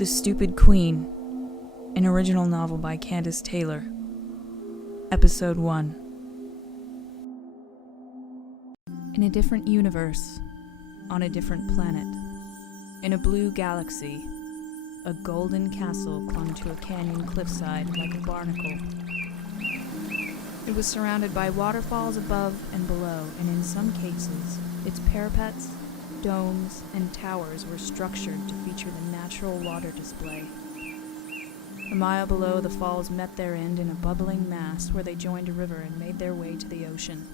The Stupid Queen, an original novel by Candace Taylor. Episode 1. In a different universe, on a different planet, in a blue galaxy, a golden castle clung to a canyon cliffside like a barnacle. It was surrounded by waterfalls above and below, and in some cases, its parapets, domes, and towers were structured to feature the natural water display. A mile below, the falls met their end in a bubbling mass where they joined a river and made their way to the ocean.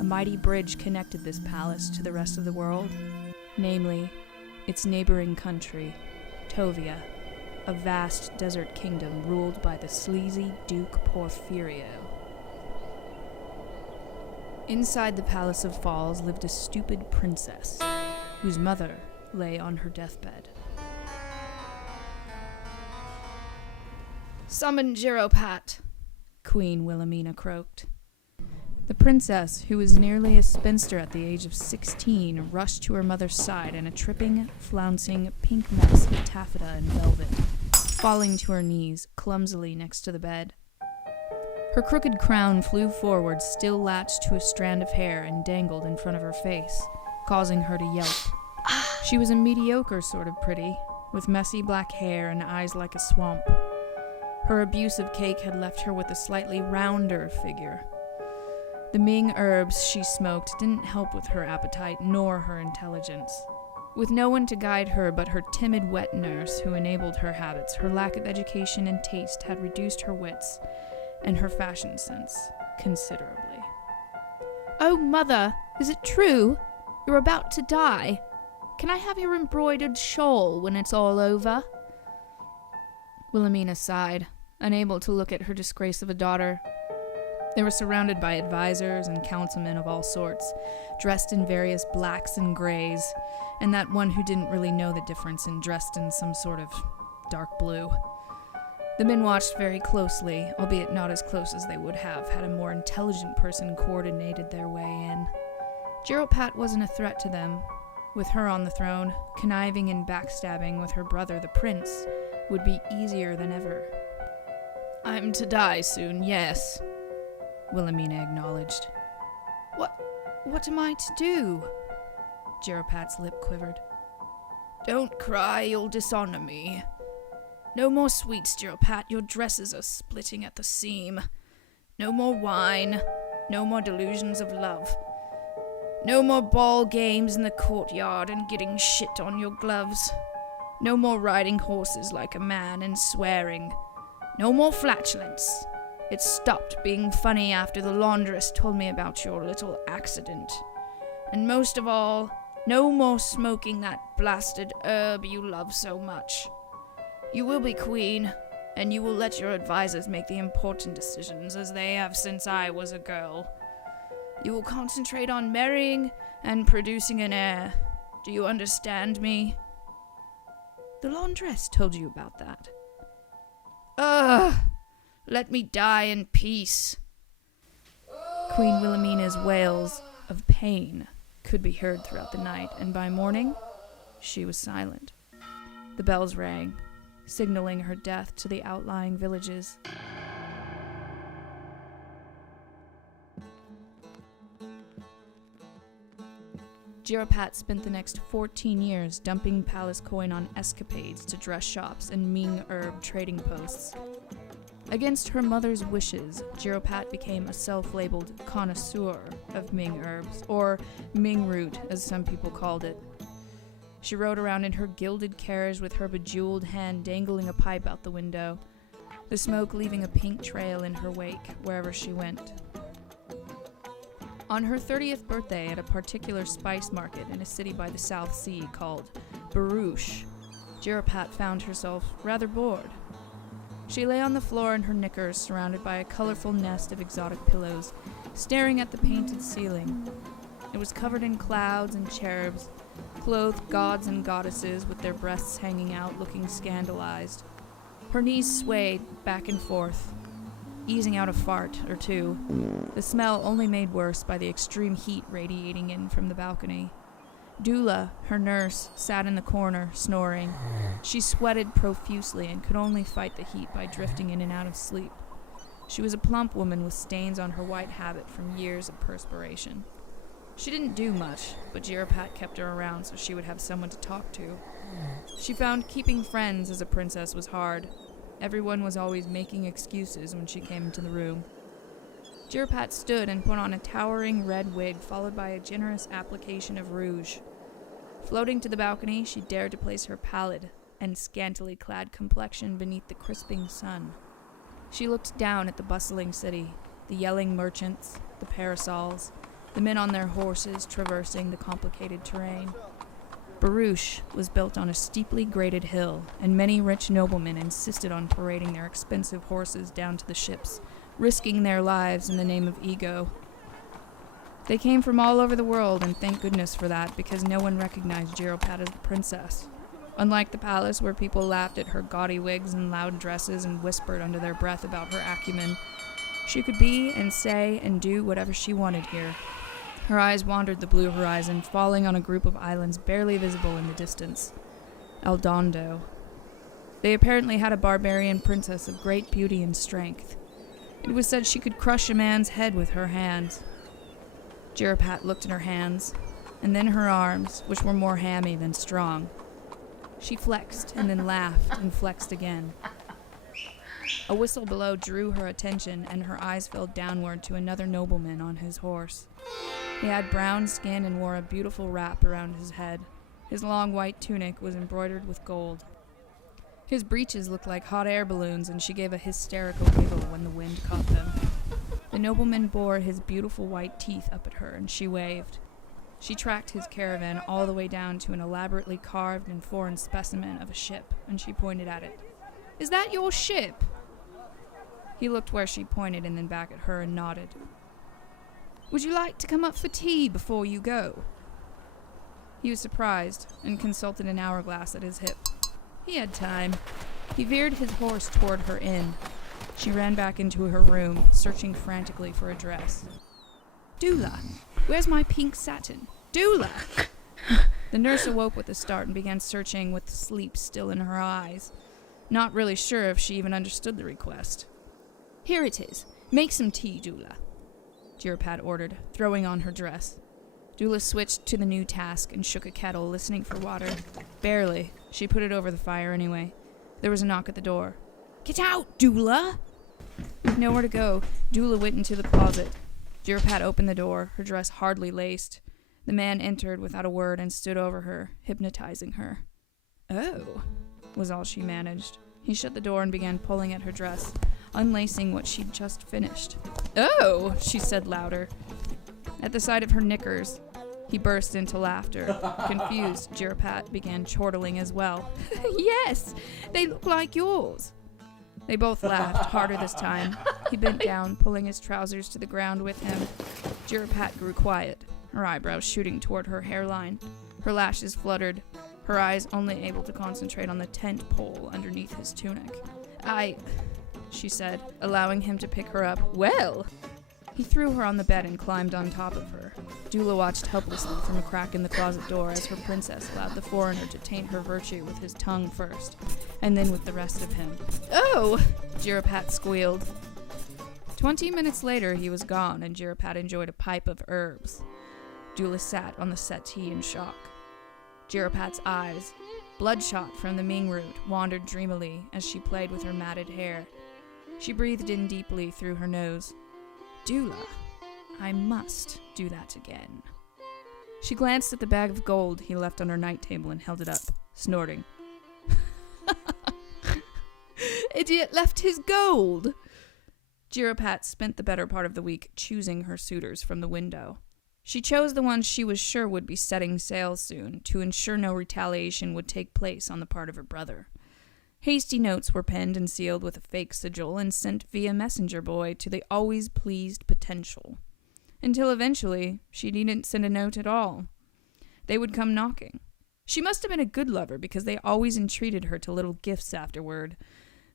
A mighty bridge connected this palace to the rest of the world, namely, its neighboring country, Tovia, a vast desert kingdom ruled by the sleazy Duke Porphyrio. Inside the Palace of Falls lived a stupid princess, whose mother lay on her deathbed. "Summon Giropat," Queen Wilhelmina croaked. The princess, who was nearly a spinster at the age of 16, rushed to her mother's side in a tripping, flouncing, pink mess of taffeta and velvet, falling to her knees, clumsily next to the bed. Her crooked crown flew forward, still latched to a strand of hair, and dangled in front of her face, causing her to yelp. She was a mediocre sort of pretty, with messy black hair and eyes like a swamp. Her abusive cake had left her with a slightly rounder figure. The Ming herbs she smoked didn't help with her appetite nor her intelligence. With no one to guide her but her timid wet nurse who enabled her habits, her lack of education and taste had reduced her wits and her fashion sense considerably. "Oh, Mother, is it true? You're about to die. Can I have your embroidered shawl when it's all over?" Wilhelmina sighed, unable to look at her disgrace of a daughter. They were surrounded by advisors and councilmen of all sorts, dressed in various blacks and grays, and that one who didn't really know the difference and dressed in some sort of dark blue. The men watched very closely, albeit not as close as they would have had a more intelligent person coordinated their way in. Giropat wasn't a threat to them. With her on the throne, conniving and backstabbing with her brother the prince would be easier than ever. "I'm to die soon, yes," Wilhelmina acknowledged. What am I to do?" Giropat's lip quivered. "Don't cry, you'll dishonor me. No more sweets, Giropat, your dresses are splitting at the seam. No more wine, no more delusions of love. No more ball games in the courtyard and getting shit on your gloves. No more riding horses like a man and swearing. No more flatulence. It stopped being funny after the laundress told me about your little accident. And most of all, no more smoking that blasted herb you love so much. You will be queen, and you will let your advisors make the important decisions, as they have since I was a girl. You will concentrate on marrying and producing an heir. Do you understand me?" "The laundress told you about that." "Ugh! Let me die in peace." Queen Wilhelmina's wails of pain could be heard throughout the night, and by morning, she was silent. The bells rang, signaling her death to the outlying villages. Giropat spent the next 14 years dumping palace coin on escapades to dress shops and Ming herb trading posts. Against her mother's wishes, Giropat became a self-labeled connoisseur of Ming herbs, or Ming root, as some people called it. She rode around in her gilded carriage with her bejeweled hand dangling a pipe out the window, the smoke leaving a pink trail in her wake wherever she went. On her 30th birthday at a particular spice market in a city by the South Sea called Barouche, Giropat found herself rather bored. She lay on the floor in her knickers, surrounded by a colorful nest of exotic pillows, staring at the painted ceiling. It was covered in clouds and cherubs, clothed gods and goddesses with their breasts hanging out, looking scandalized. Her knees swayed back and forth, easing out a fart or two, the smell only made worse by the extreme heat radiating in from the balcony. Dula, her nurse, sat in the corner, snoring. She sweated profusely and could only fight the heat by drifting in and out of sleep. She was a plump woman with stains on her white habit from years of perspiration. She didn't do much, but Giropat kept her around so she would have someone to talk to. She found keeping friends as a princess was hard. Everyone was always making excuses when she came into the room. Giropat stood and put on a towering red wig followed by a generous application of rouge. Floating to the balcony, she dared to place her pallid and scantily clad complexion beneath the crisping sun. She looked down at the bustling city, the yelling merchants, the parasols, the men on their horses traversing the complicated terrain. Baruch was built on a steeply graded hill, and many rich noblemen insisted on parading their expensive horses down to the ships, risking their lives in the name of ego. They came from all over the world, and thank goodness for that, because no one recognized Giropat as the princess. Unlike the palace, where people laughed at her gaudy wigs and loud dresses and whispered under their breath about her acumen, she could be and say and do whatever she wanted here. Her eyes wandered the blue horizon, falling on a group of islands barely visible in the distance. Eldondo. They apparently had a barbarian princess of great beauty and strength. It was said she could crush a man's head with her hands. Giropat looked at her hands, and then her arms, which were more hammy than strong. She flexed, and then laughed, and flexed again. A whistle below drew her attention, and her eyes fell downward to another nobleman on his horse. He had brown skin and wore a beautiful wrap around his head. His long white tunic was embroidered with gold. His breeches looked like hot air balloons, and she gave a hysterical giggle when the wind caught them. The nobleman bore his beautiful white teeth up at her, and she waved. She tracked his caravan all the way down to an elaborately carved and foreign specimen of a ship, and she pointed at it. "Is that your ship?" He looked where she pointed and then back at her and nodded. "Would you like to come up for tea before you go?" He was surprised and consulted an hourglass at his hip. He had time. He veered his horse toward her inn. She ran back into her room, searching frantically for a dress. "Dula, where's my pink satin? Dula!" The nurse awoke with a start and began searching with sleep still in her eyes, not really sure if she even understood the request. "Here it is. Make some tea, Dula," Giropat ordered, throwing on her dress. Dula switched to the new task and shook a kettle, listening for water. Barely. She put it over the fire anyway. There was a knock at the door. "Get out, Dula!" With nowhere to go, Dula went into the closet. Giropat opened the door, her dress hardly laced. The man entered without a word and stood over her, hypnotizing her. "Oh," was all she managed. He shut the door and began pulling at her dress, unlacing what she'd just finished. "Oh," she said louder. At the sight of her knickers, he burst into laughter. Confused, Giropat began chortling as well. "Yes, they look like yours." They both laughed, harder this time. He bent down, pulling his trousers to the ground with him. Giropat grew quiet, her eyebrows shooting toward her hairline. Her lashes fluttered, her eyes only able to concentrate on the tent pole underneath his tunic. She said, allowing him to pick her up. "Well!" He threw her on the bed and climbed on top of her. Dula watched helplessly from a crack in the closet door as her princess allowed the foreigner to taint her virtue with his tongue first, and then with the rest of him. "Oh!" Giropat squealed. 20 minutes later, he was gone, and Giropat enjoyed a pipe of herbs. Dula sat on the settee in shock. Giropat's eyes, bloodshot from the Ming root, wandered dreamily as she played with her matted hair. She breathed in deeply through her nose. "Dula, I must do that again." She glanced at the bag of gold he left on her night table and held it up, snorting. "Idiot left his gold!" Giropat spent the better part of the week choosing her suitors from the window. She chose the ones she was sure would be setting sail soon, to ensure no retaliation would take place on the part of her brother. Hasty notes were penned and sealed with a fake sigil and sent via messenger boy to the always pleased potential. Until eventually, she needn't send a note at all. They would come knocking. She must have been a good lover because they always entreated her to little gifts afterward.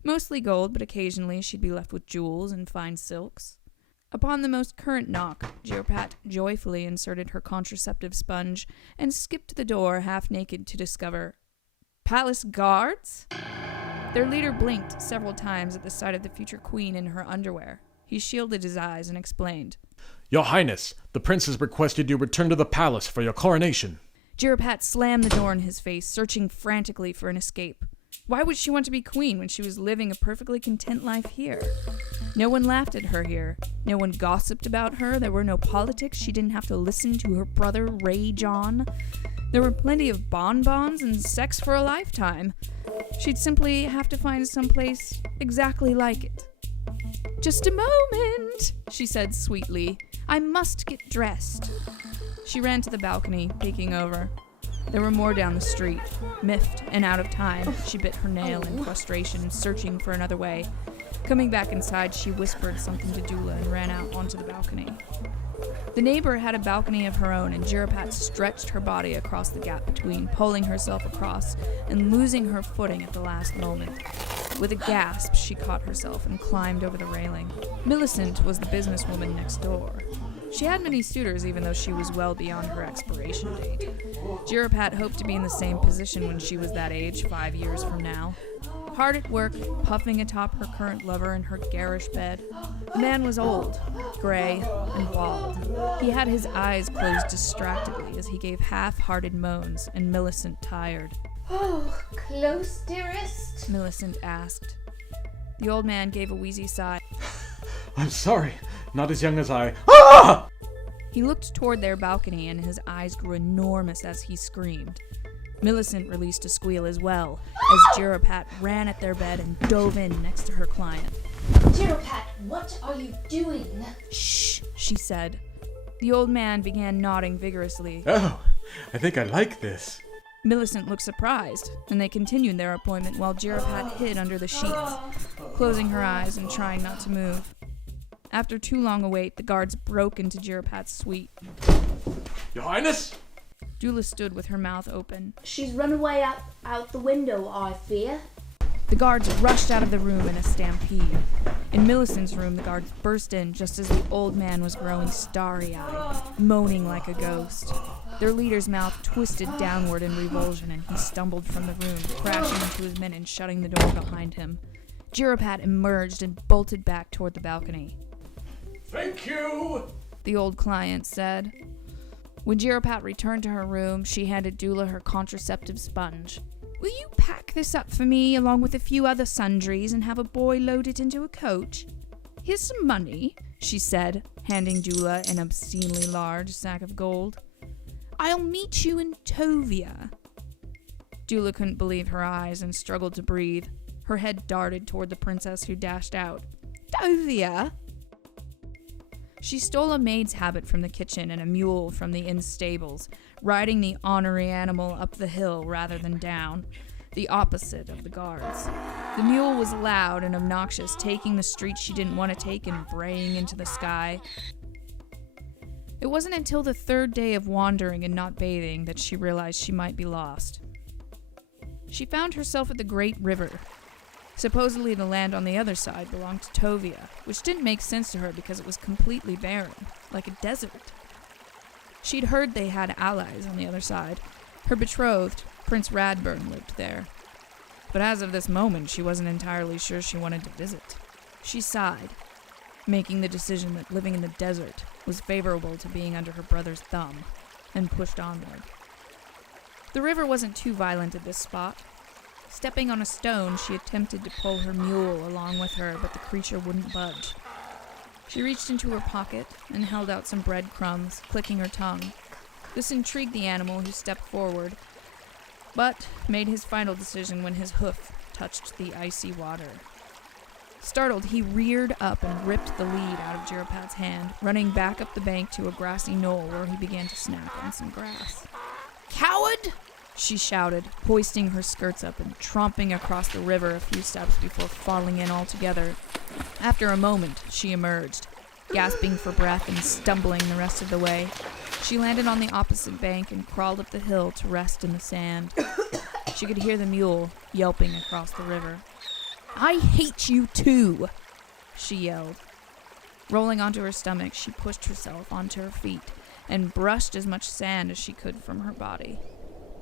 Mostly gold, but occasionally she'd be left with jewels and fine silks. Upon the most current knock, Giropat joyfully inserted her contraceptive sponge and skipped the door half-naked to discover palace guards? Their leader blinked several times at the sight of the future queen in her underwear. He shielded his eyes and explained, Your Highness, the prince has requested you return to the palace for your coronation. Giropat slammed the door in his face, searching frantically for an escape. Why would she want to be queen when she was living a perfectly content life here? No one laughed at her here. No one gossiped about her. There were no politics. She didn't have to listen to her brother rage on. There were plenty of bonbons and sex for a lifetime. She'd simply have to find someplace exactly like it. Just a moment, she said sweetly. I must get dressed. She ran to the balcony, peeking over. There were more down the street. Miffed and out of time, she bit her nail in frustration, searching for another way. Coming back inside, she whispered something to Dula and ran out onto the balcony. The neighbor had a balcony of her own, and Giropat stretched her body across the gap between, pulling herself across and losing her footing at the last moment. With a gasp, she caught herself and climbed over the railing. Millicent was the businesswoman next door. She had many suitors, even though she was well beyond her expiration date. Giropat hoped to be in the same position when she was that age 5 years from now. Hard at work, puffing atop her current lover in her garish bed. The man was old, gray, and bald. He had his eyes closed distractedly as he gave half-hearted moans, and Millicent tired. Oh, close, dearest? Millicent asked. The old man gave a wheezy sigh. I'm sorry, not as young as I... Ah! He looked toward their balcony, and his eyes grew enormous as he screamed. Millicent released a squeal as well, as Giropat ran at their bed and dove in next to her client. Giropat, what are you doing? Shh, she said. The old man began nodding vigorously. Oh, I think I like this. Millicent looked surprised, and they continued their appointment while Giropat hid under the sheets, closing her eyes and trying not to move. After too long a wait, the guards broke into Giropat's suite. Your Highness? Dula stood with her mouth open. She's run away out the window, I fear. The guards rushed out of the room in a stampede. In Millicent's room, the guards burst in just as the old man was growing starry-eyed, moaning like a ghost. Their leader's mouth twisted downward in revulsion, and he stumbled from the room, crashing into his men and shutting the door behind him. Giropat emerged and bolted back toward the balcony. Thank you, the old client said. When Giropat returned to her room, she handed Dula her contraceptive sponge. Will you pack this up for me, along with a few other sundries, and have a boy load it into a coach? Here's some money, she said, handing Dula an obscenely large sack of gold. I'll meet you in Tovia. Dula couldn't believe her eyes and struggled to breathe. Her head darted toward the princess, who dashed out. Tovia? She stole a maid's habit from the kitchen and a mule from the inn stables, riding the ornery animal up the hill rather than down, the opposite of the guards. The mule was loud and obnoxious, taking the street she didn't want to take and braying into the sky. It wasn't until the third day of wandering and not bathing that she realized she might be lost. She found herself at the great river. Supposedly the land on the other side belonged to Tovia, which didn't make sense to her because it was completely barren, like a desert. She'd heard they had allies on the other side. Her betrothed, Prince Radburn, lived there. But as of this moment, she wasn't entirely sure she wanted to visit. She sighed, making the decision that living in the desert was favorable to being under her brother's thumb, and pushed onward. The river wasn't too violent at this spot. Stepping on a stone, she attempted to pull her mule along with her, but the creature wouldn't budge. She reached into her pocket and held out some breadcrumbs, clicking her tongue. This intrigued the animal, who stepped forward, but made his final decision when his hoof touched the icy water. Startled, he reared up and ripped the lead out of Giropat's hand, running back up the bank to a grassy knoll where he began to snap on some grass. Coward! She shouted, hoisting her skirts up and tromping across the river a few steps before falling in altogether. After a moment, she emerged, gasping for breath and stumbling the rest of the way. She landed on the opposite bank and crawled up the hill to rest in the sand. She could hear the mule yelping across the river. I hate you too, she yelled. Rolling onto her stomach, she pushed herself onto her feet and brushed as much sand as she could from her body.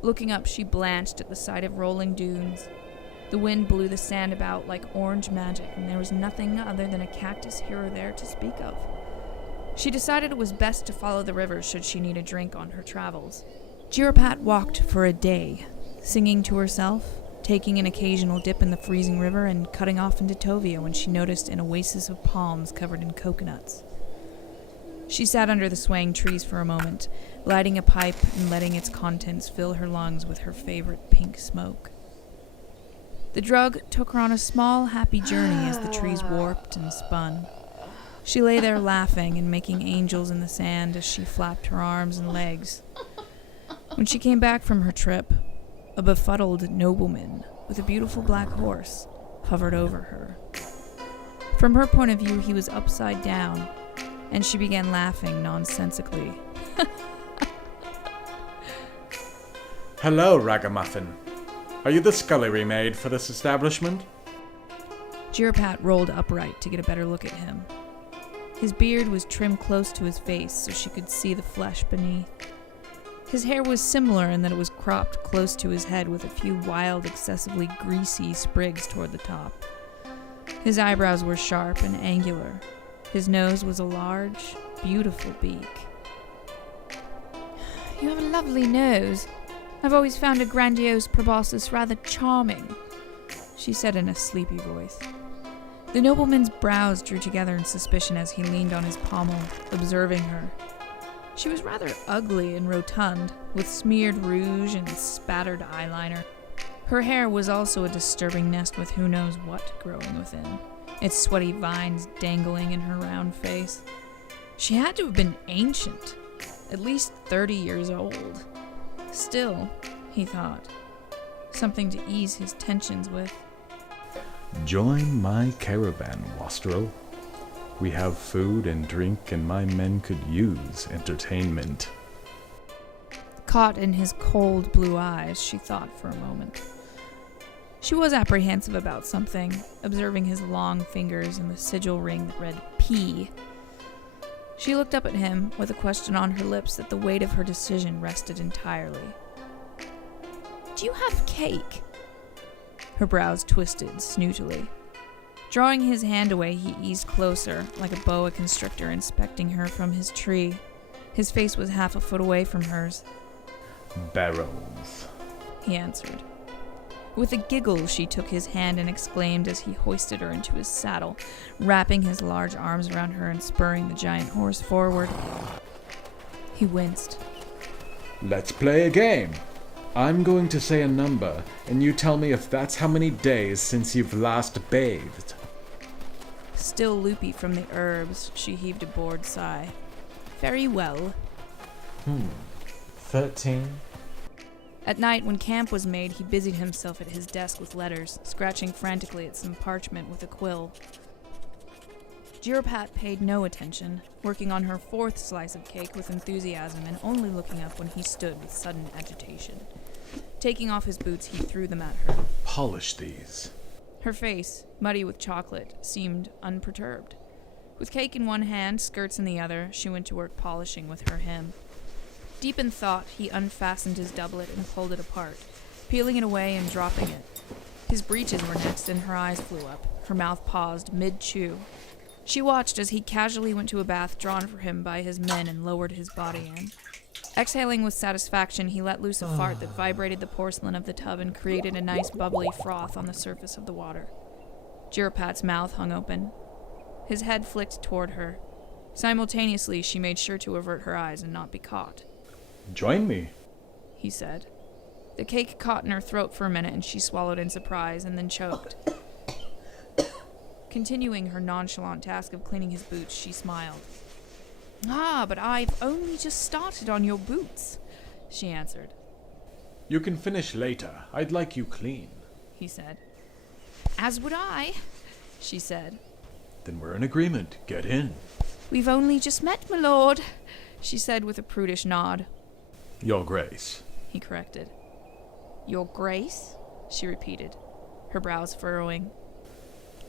Looking up, she blanched at the sight of rolling dunes. The wind blew the sand about like orange magic, and there was nothing other than a cactus here or there to speak of. She decided it was best to follow the river should she need a drink on her travels. Giropat walked for a day, singing to herself, taking an occasional dip in the freezing river, and cutting off into Tovia when she noticed an oasis of palms covered in coconuts. She sat under the swaying trees for a moment, lighting a pipe and letting its contents fill her lungs with her favorite pink smoke. The drug took her on a small, happy journey as the trees warped and spun. She lay there laughing and making angels in the sand as she flapped her arms and legs. When she came back from her trip, a befuddled nobleman with a beautiful black horse hovered over her. From her point of view, he was upside down, and she began laughing nonsensically. Hello, Ragamuffin. Are you the scullery maid for this establishment? Giropat rolled upright to get a better look at him. His beard was trimmed close to his face so she could see the flesh beneath. His hair was similar in that it was cropped close to his head with a few wild, excessively greasy sprigs toward the top. His eyebrows were sharp and angular. His nose was a large, beautiful beak. "You have a lovely nose. I've always found a grandiose proboscis rather charming," she said in a sleepy voice. The nobleman's brows drew together in suspicion as he leaned on his pommel, observing her. She was rather ugly and rotund, with smeared rouge and spattered eyeliner. Her hair was also a disturbing nest with who knows what growing within, its sweaty vines dangling in her round face. She had to have been ancient, at least 30 years old. Still, he thought, something to ease his tensions with. Join my caravan, Wastrel. We have food and drink, and my men could use entertainment. Caught in his cold blue eyes, she thought for a moment. She was apprehensive about something, observing his long fingers and the sigil ring that read P. She looked up at him with a question on her lips that the weight of her decision rested entirely. "Do you have cake?" Her brows twisted snootily. Drawing his hand away, he eased closer, like a boa constrictor inspecting her from his tree. His face was half a foot away from hers. Barrels, he answered. With a giggle, she took his hand and exclaimed as he hoisted her into his saddle, wrapping his large arms around her and spurring the giant horse forward. He winced. Let's play a game. I'm going to say a number, and you tell me if that's how many days since you've last bathed. Still loopy from the herbs, she heaved a bored sigh. "Very well." 13. At night, when camp was made, he busied himself at his desk with letters, scratching frantically at some parchment with a quill. Giropat paid no attention, working on her fourth slice of cake with enthusiasm and only looking up when he stood with sudden agitation. Taking off his boots, he threw them at her. Polish these. Her face, muddy with chocolate, seemed unperturbed. With cake in one hand, skirts in the other, she went to work polishing with her hem. Deep in thought, he unfastened his doublet and pulled it apart, peeling it away and dropping it. His breeches were next, and her eyes flew up. Her mouth paused mid-chew. She watched as he casually went to a bath drawn for him by his men and lowered his body in. Exhaling with satisfaction, he let loose a fart that vibrated the porcelain of the tub and created a nice bubbly froth on the surface of the water. Giropat's mouth hung open. His head flicked toward her. Simultaneously, she made sure to avert her eyes and not be caught. Join me, he said. The cake caught in her throat for a minute and she swallowed in surprise and then choked. Continuing her nonchalant task of cleaning his boots, she smiled. "Ah, but I've only just started on your boots," she answered. You can finish later. I'd like you clean. He said. "As would I," she said. Then we're in agreement. Get in. "We've only just met, my lord," she said with a prudish nod. Your Grace. He corrected. "Your Grace?" she repeated, her brows furrowing.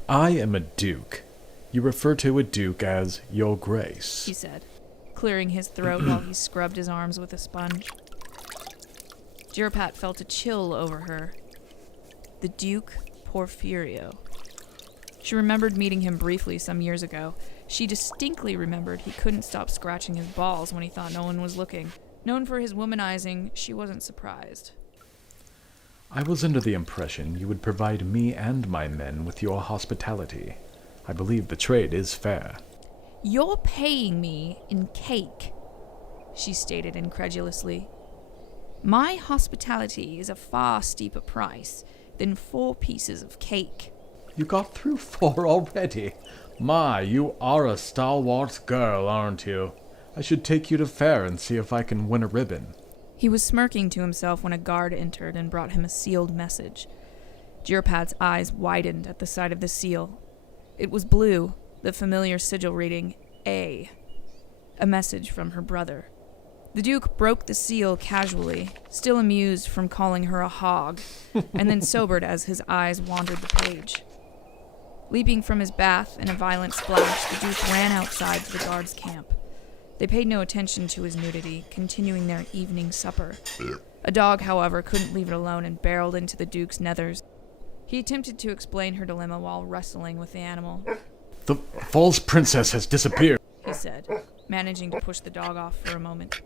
I am a duke. You refer to a duke as Your Grace. he said, clearing his throat while he scrubbed his arms with a sponge. Giropat felt a chill over her. The Duke Porfirio. She remembered meeting him briefly some years ago. She distinctly remembered he couldn't stop scratching his balls when he thought no one was looking. Known for his womanizing, she wasn't surprised. I was under the impression you would provide me and my men with your hospitality. I believe the trade is fair. You're paying me in cake, she stated incredulously. My hospitality is a far steeper price than 4 pieces of cake. You got through 4 already. My, you are a stalwart girl, aren't you? I should take you to fair and see if I can win a ribbon. He was smirking to himself when a guard entered and brought him a sealed message. Giropat's eyes widened at the sight of the seal. It was blue, the familiar sigil reading A message from her brother. The Duke broke the seal casually, still amused from calling her a hog, and then sobered as his eyes wandered the page. Leaping from his bath in a violent splash, the Duke ran outside to the guards' camp. They paid no attention to his nudity, continuing their evening supper. A dog, however, couldn't leave it alone and barreled into the Duke's nethers. He attempted to explain her dilemma while wrestling with the animal. The false princess has disappeared. He said, managing to push the dog off for a moment.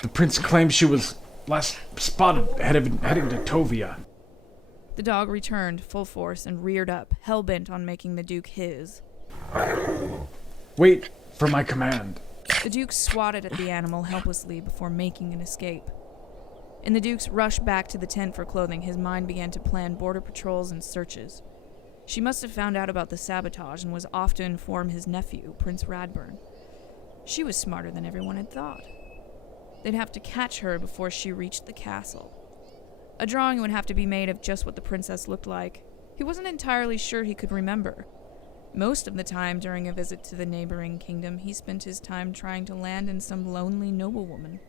The prince claims she was last spotted heading to Tovia. The dog returned full force and reared up, hell-bent on making the Duke his. Wait for my command. The Duke swatted at the animal helplessly before making an escape. In the Duke's rush back to the tent for clothing, his mind began to plan border patrols and searches. She must have found out about the sabotage and was off to inform his nephew, Prince Radburn. She was smarter than everyone had thought. They'd have to catch her before she reached the castle. A drawing would have to be made of just what the princess looked like. He wasn't entirely sure he could remember. Most of the time during a visit to the neighboring kingdom, he spent his time trying to land in some lonely noblewoman.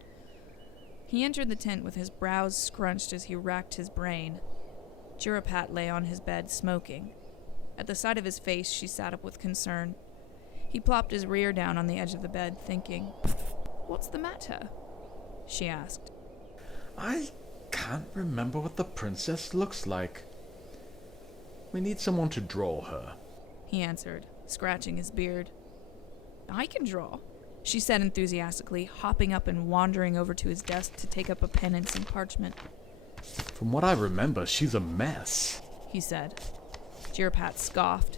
He entered the tent with his brows scrunched as he racked his brain. Giropat lay on his bed, smoking. At the sight of his face, she sat up with concern. He plopped his rear down on the edge of the bed, thinking. "What's the matter?" she asked. I can't remember what the princess looks like. We need someone to draw her. He answered, scratching his beard. "I can draw," she said enthusiastically, hopping up and wandering over to his desk to take up a pen and some parchment. From what I remember, she's a mess. He said. Giropat scoffed.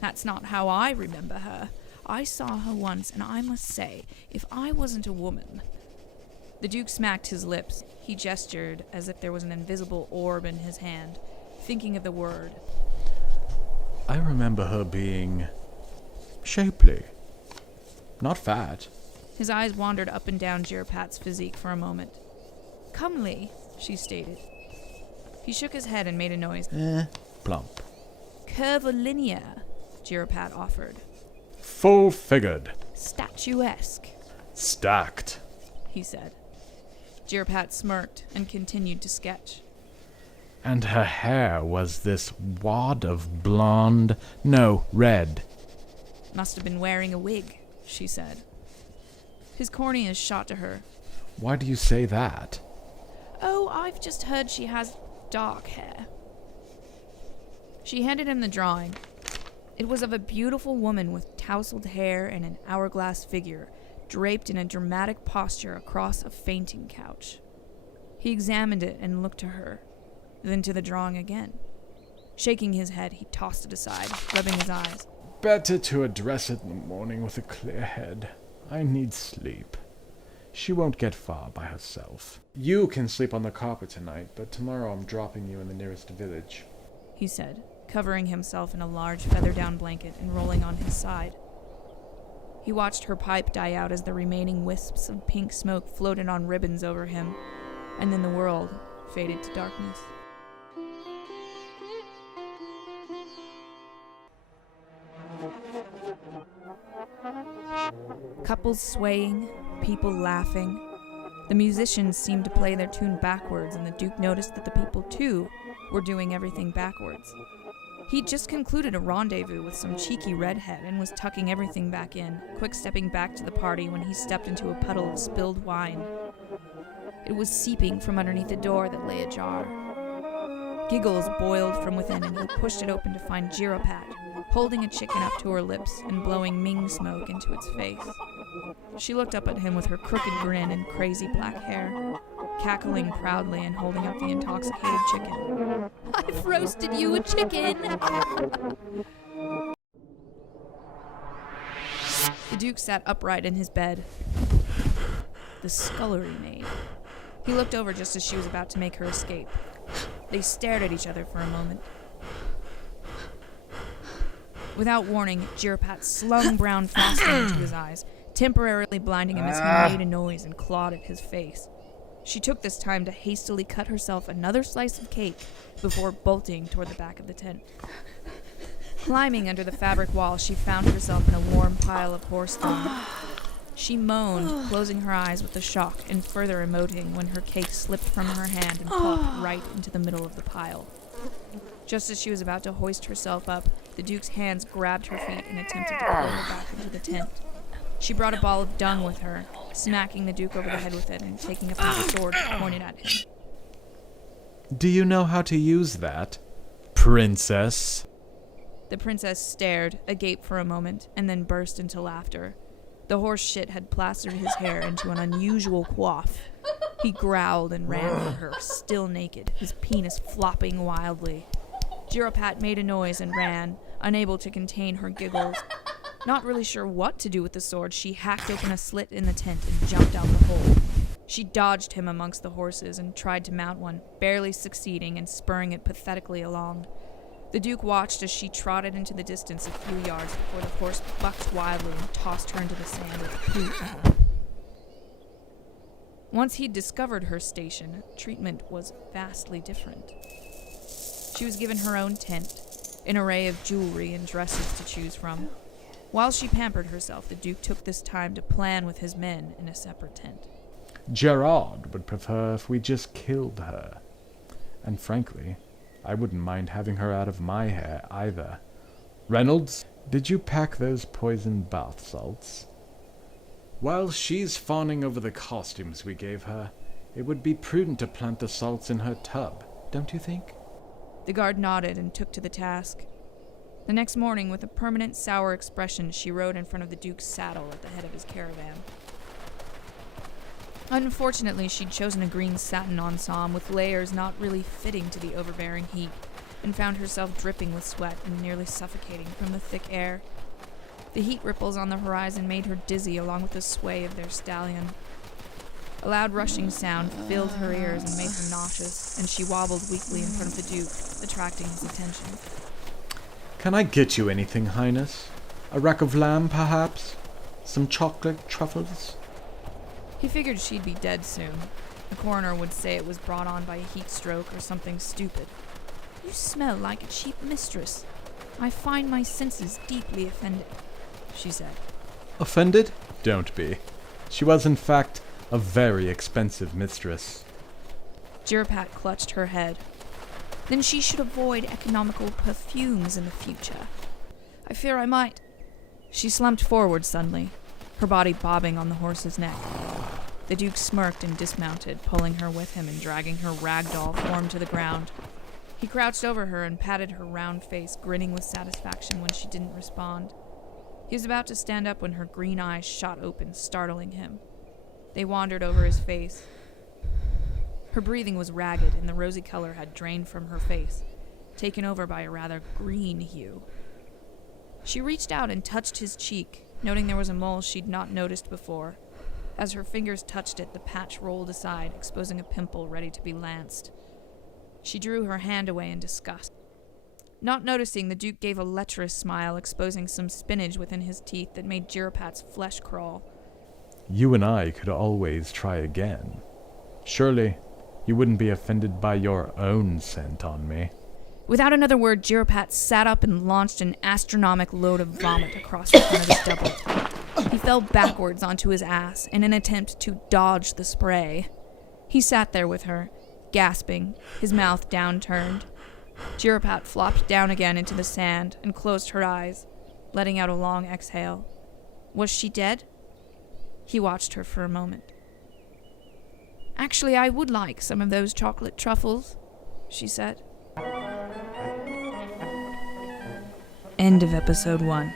"That's not how I remember her. I saw her once, and I must say, if I wasn't a woman..." The Duke smacked his lips. He gestured as if there was an invisible orb in his hand, thinking of the word. I remember her being shapely. Not fat. His eyes wandered up and down Giropat's physique for a moment. "Comely," she stated. He shook his head and made a noise. Plump. "Curvilinear," Giropat offered. Full-figured. "Statuesque," Stacked. he said. Giropat smirked and continued to sketch. And her hair was this wad of red. "Must have been wearing a wig," she said. His corneas shot to her. Why do you say that? "Oh, I've just heard she has dark hair." She handed him the drawing. It was of a beautiful woman with tousled hair and an hourglass figure, draped in a dramatic posture across a fainting couch. He examined it and looked to her, then to the drawing again. Shaking his head, he tossed it aside, rubbing his eyes. Better to address it in the morning with a clear head. I need sleep. She won't get far by herself. You can sleep on the carpet tonight, but tomorrow I'm dropping you in the nearest village, he said, covering himself in a large feather-down blanket and rolling on his side. He watched her pipe die out as the remaining wisps of pink smoke floated on ribbons over him, and then the world faded to darkness. Couples swaying, people laughing. The musicians seemed to play their tune backwards, and the Duke noticed that the people, too, were doing everything backwards. He'd just concluded a rendezvous with some cheeky redhead and was tucking everything back in, quick-stepping back to the party when he stepped into a puddle of spilled wine. It was seeping from underneath a door that lay ajar. Giggles boiled from within, and he pushed it open to find Giropat, holding a chicken up to her lips and blowing Ming smoke into its face. She looked up at him with her crooked grin and crazy black hair, cackling proudly and holding up the intoxicated chicken. "I've roasted you a chicken!" The Duke sat upright in his bed. The scullery maid. He looked over just as she was about to make her escape. They stared at each other for a moment. Without warning, Giropat slung brown frosting into his eyes, temporarily blinding him as he made a noise and clawed at his face. She took this time to hastily cut herself another slice of cake before bolting toward the back of the tent. Climbing under the fabric wall, she found herself in a warm pile of horse dung. She moaned, closing her eyes with the shock and further emoting when her cake slipped from her hand and plopped right into the middle of the pile. Just as she was about to hoist herself up, the Duke's hands grabbed her feet and attempted to pull her back into the tent. She brought a ball of dung with her, smacking the Duke over the head with it and taking up his sword to point it at him. Do you know how to use that, princess? The princess stared, agape for a moment, and then burst into laughter. The horse shit had plastered his hair into an unusual coif. He growled and ran for her, still naked, his penis flopping wildly. Giropat made a noise and ran, unable to contain her giggles. Not really sure what to do with the sword, she hacked open a slit in the tent and jumped out the hole. She dodged him amongst the horses and tried to mount one, barely succeeding and spurring it pathetically along. The Duke watched as she trotted into the distance a few yards before the horse bucked wildly and tossed her into the sand with a poop. Once he'd discovered her station, treatment was vastly different. She was given her own tent, an array of jewelry and dresses to choose from. While she pampered herself, the Duke took this time to plan with his men in a separate tent. Gerard would prefer if we just killed her. And frankly, I wouldn't mind having her out of my hair either. Reynolds, did you pack those poison bath salts? While she's fawning over the costumes we gave her, it would be prudent to plant the salts in her tub, don't you think? The guard nodded and took to the task. The next morning, with a permanent sour expression, she rode in front of the Duke's saddle at the head of his caravan. Unfortunately, she'd chosen a green satin ensemble with layers not really fitting to the overbearing heat, and found herself dripping with sweat and nearly suffocating from the thick air. The heat ripples on the horizon made her dizzy along with the sway of their stallion. A loud rushing sound filled her ears and made her nauseous, and she wobbled weakly in front of the Duke, attracting his attention. Can I get you anything, Highness? A rack of lamb, perhaps? Some chocolate truffles? He figured she'd be dead soon. The coroner would say it was brought on by a heat stroke or something stupid. "You smell like a cheap mistress. I find my senses deeply offended," she said. Offended? Don't be. She was, in fact, a very expensive mistress. Giropat clutched her head. "Then she should avoid economical perfumes in the future. I fear I might." She slumped forward suddenly, her body bobbing on the horse's neck. The Duke smirked and dismounted, pulling her with him and dragging her ragdoll form to the ground. He crouched over her and patted her round face, grinning with satisfaction when she didn't respond. He was about to stand up when her green eyes shot open, startling him. They wandered over his face. Her breathing was ragged, and the rosy color had drained from her face, taken over by a rather green hue. She reached out and touched his cheek, noting there was a mole she'd not noticed before. As her fingers touched it, the patch rolled aside, exposing a pimple ready to be lanced. She drew her hand away in disgust. Not noticing, the Duke gave a lecherous smile, exposing some spinach within his teeth that made Giropat's flesh crawl. You and I could always try again. Surely, you wouldn't be offended by your own scent on me. Without another word, Giropat sat up and launched an astronomical load of vomit across the front of his doublet. He fell backwards onto his ass in an attempt to dodge the spray. He sat there with her, gasping, his mouth downturned. Giropat flopped down again into the sand and closed her eyes, letting out a long exhale. Was she dead? He watched her for a moment. Actually, I would like some of those chocolate truffles, she said. End of episode 1.